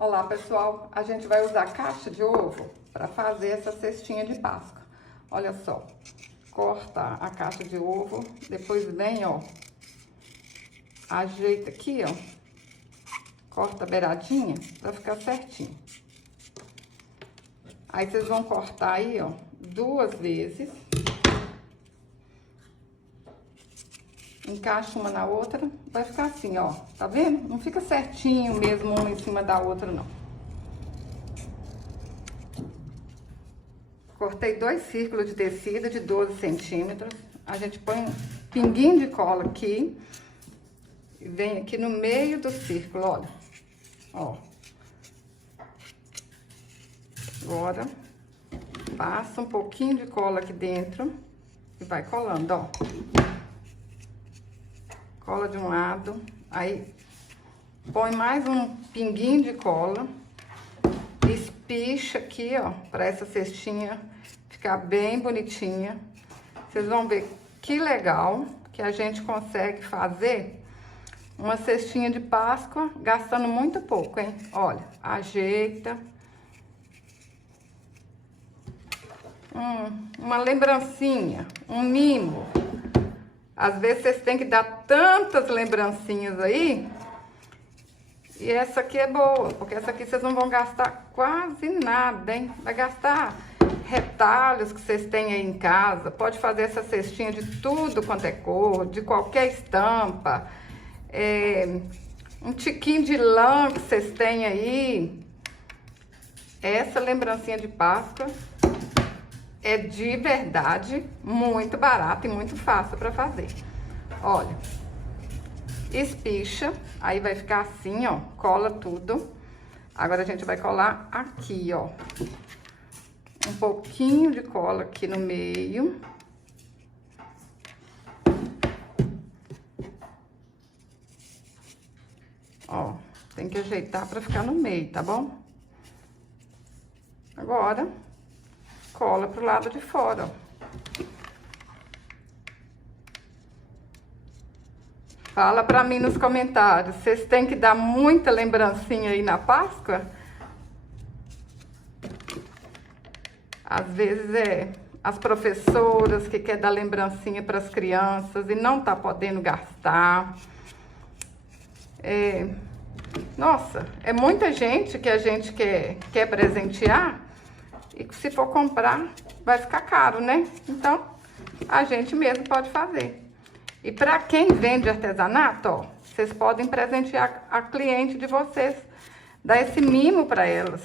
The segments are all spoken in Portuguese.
Olá pessoal, a gente vai usar caixa de ovo para fazer essa cestinha de Páscoa. Olha só, corta a caixa de ovo, depois vem, ó, ajeita aqui, ó, corta a beiradinha para ficar certinho. Aí vocês vão cortar aí, ó, 2 vezes. Encaixa uma na outra, vai ficar assim, ó, tá vendo? Não fica certinho mesmo uma em cima da outra, não. Cortei 2 círculos de tecido de 12 centímetros. A gente põe um pinguinho de cola aqui e vem aqui no meio do círculo, olha. Ó. Agora, passa um pouquinho de cola aqui dentro e vai colando, ó. Cola de um lado, aí põe mais um pinguinho de cola, espicha aqui, ó, para essa cestinha ficar bem bonitinha. Vocês vão ver que legal que a gente consegue fazer uma cestinha de Páscoa gastando muito pouco, hein? Olha, ajeita. Uma lembrancinha, um mimo. Às vezes vocês têm que dar tantas lembrancinhas aí. E essa aqui é boa, porque essa aqui vocês não vão gastar quase nada, hein? Vai gastar retalhos que vocês têm aí em casa. Pode fazer essa cestinha de tudo quanto é cor, de qualquer estampa. Um tiquinho de lã que vocês têm aí. Essa lembrancinha de Páscoa é de verdade muito barata e muito fácil para fazer. Olha, espicha, aí vai ficar assim, ó, cola tudo. Agora a gente vai colar aqui, ó, um pouquinho de cola aqui no meio. Ó, tem que ajeitar para ficar no meio, tá bom? Agora cola pro lado de fora, ó. Fala pra mim nos comentários, vocês têm que dar muita lembrancinha aí na Páscoa? Às vezes as professoras que querem dar lembrancinha para as crianças e não tá podendo gastar. Nossa, é muita gente que a gente quer presentear. E se for comprar, vai ficar caro, né? Então, a gente mesmo pode fazer. E para quem vende artesanato, ó, vocês podem presentear a cliente de vocês, dar esse mimo para elas.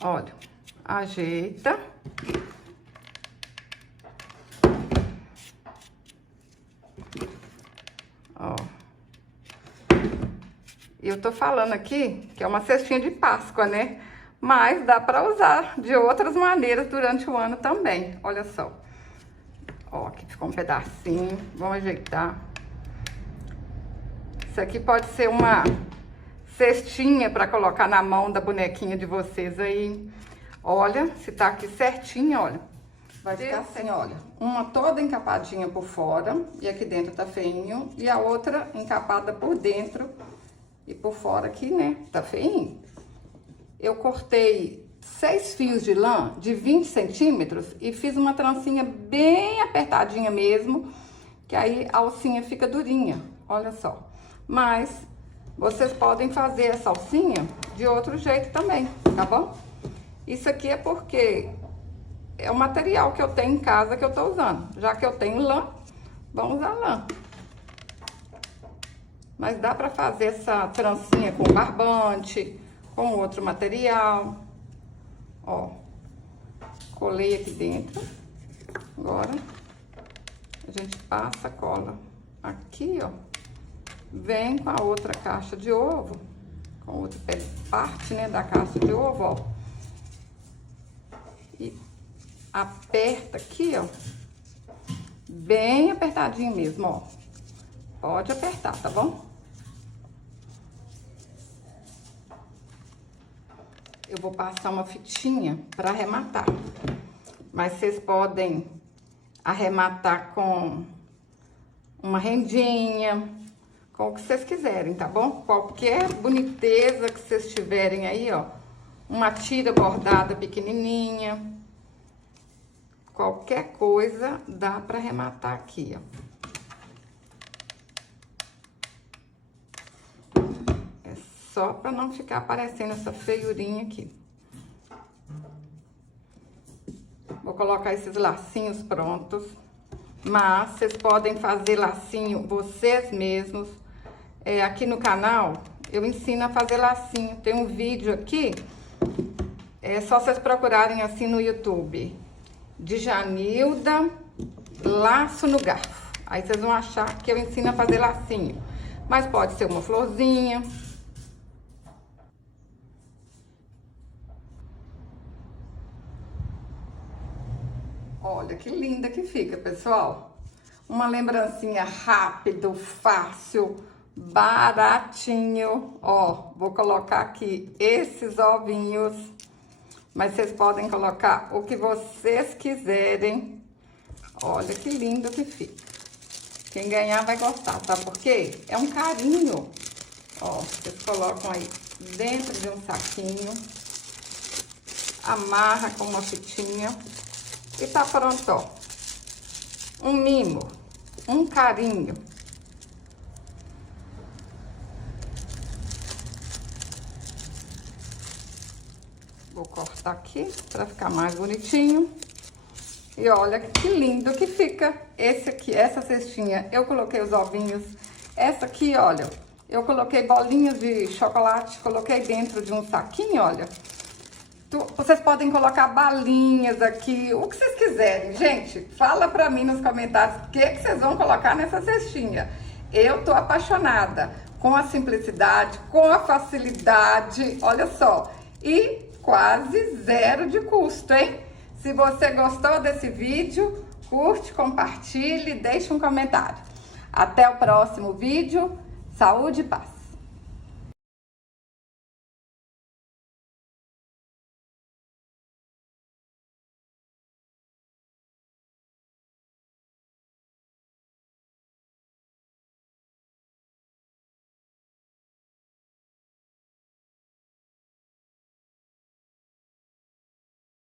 Olha, ajeita. Ó. Eu tô falando aqui que é uma cestinha de Páscoa, né? Mas dá pra usar de outras maneiras durante o ano também. Olha só. Ó, aqui ficou um pedacinho. Vamos ajeitar. Isso aqui pode ser uma cestinha pra colocar na mão da bonequinha de vocês aí. Olha, se tá aqui certinho, olha. Vai ficar assim, olha. Uma toda encapadinha por fora e aqui dentro tá feinho. E a outra encapada por dentro. E por fora aqui, né, tá feinho. Eu cortei 6 fios de lã de 20 centímetros e fiz uma trancinha bem apertadinha mesmo, que aí a alcinha fica durinha, olha só. Mas vocês podem fazer essa alcinha de outro jeito também, tá bom? Isso aqui é porque é o material que eu tenho em casa que eu tô usando. Já que eu tenho lã, vamos usar lã. Mas dá pra fazer essa trancinha com barbante, com outro material. Ó, colei aqui dentro. Agora, a gente passa a cola aqui, ó. Vem com a outra caixa de ovo, com outra parte, né, da caixa de ovo, ó. E aperta aqui, ó. Bem apertadinho mesmo, ó. Pode apertar, tá bom? Eu vou passar uma fitinha para arrematar. Mas vocês podem arrematar com uma rendinha, com o que vocês quiserem, tá bom? Qualquer boniteza que vocês tiverem aí, ó. Uma tira bordada pequenininha. Qualquer coisa dá pra arrematar aqui, ó. É só pra não ficar aparecendo essa feiurinha aqui. Vou colocar esses lacinhos prontos. Mas vocês podem fazer lacinho vocês mesmos. Aqui no canal eu ensino a fazer lacinho. Tem um vídeo aqui, é só vocês procurarem assim no YouTube. Djanilda Laço no Garfo. Aí vocês vão achar que eu ensino a fazer lacinho. Mas pode ser uma florzinha. Olha que linda que fica, pessoal. Uma lembrancinha rápido, fácil, baratinho. Ó, vou colocar aqui esses ovinhos. Mas vocês podem colocar o que vocês quiserem. Olha que lindo que fica. Quem ganhar vai gostar, sabe por quê? É um carinho. Ó, vocês colocam aí dentro de um saquinho. Amarra com uma fitinha. E tá pronto, ó. Um mimo, um carinho. Vou cortar aqui pra ficar mais bonitinho. E olha que lindo que fica esse aqui, essa cestinha. Eu coloquei os ovinhos. Essa aqui, olha, eu coloquei bolinhas de chocolate, coloquei dentro de um saquinho, olha. Vocês podem colocar balinhas aqui, o que vocês quiserem. Gente, fala pra mim nos comentários o que vocês vão colocar nessa cestinha. Eu tô apaixonada com a simplicidade, com a facilidade, olha só. E quase zero de custo, hein? Se você gostou desse vídeo, curte, compartilhe, deixe um comentário. Até o próximo vídeo. Saúde e paz!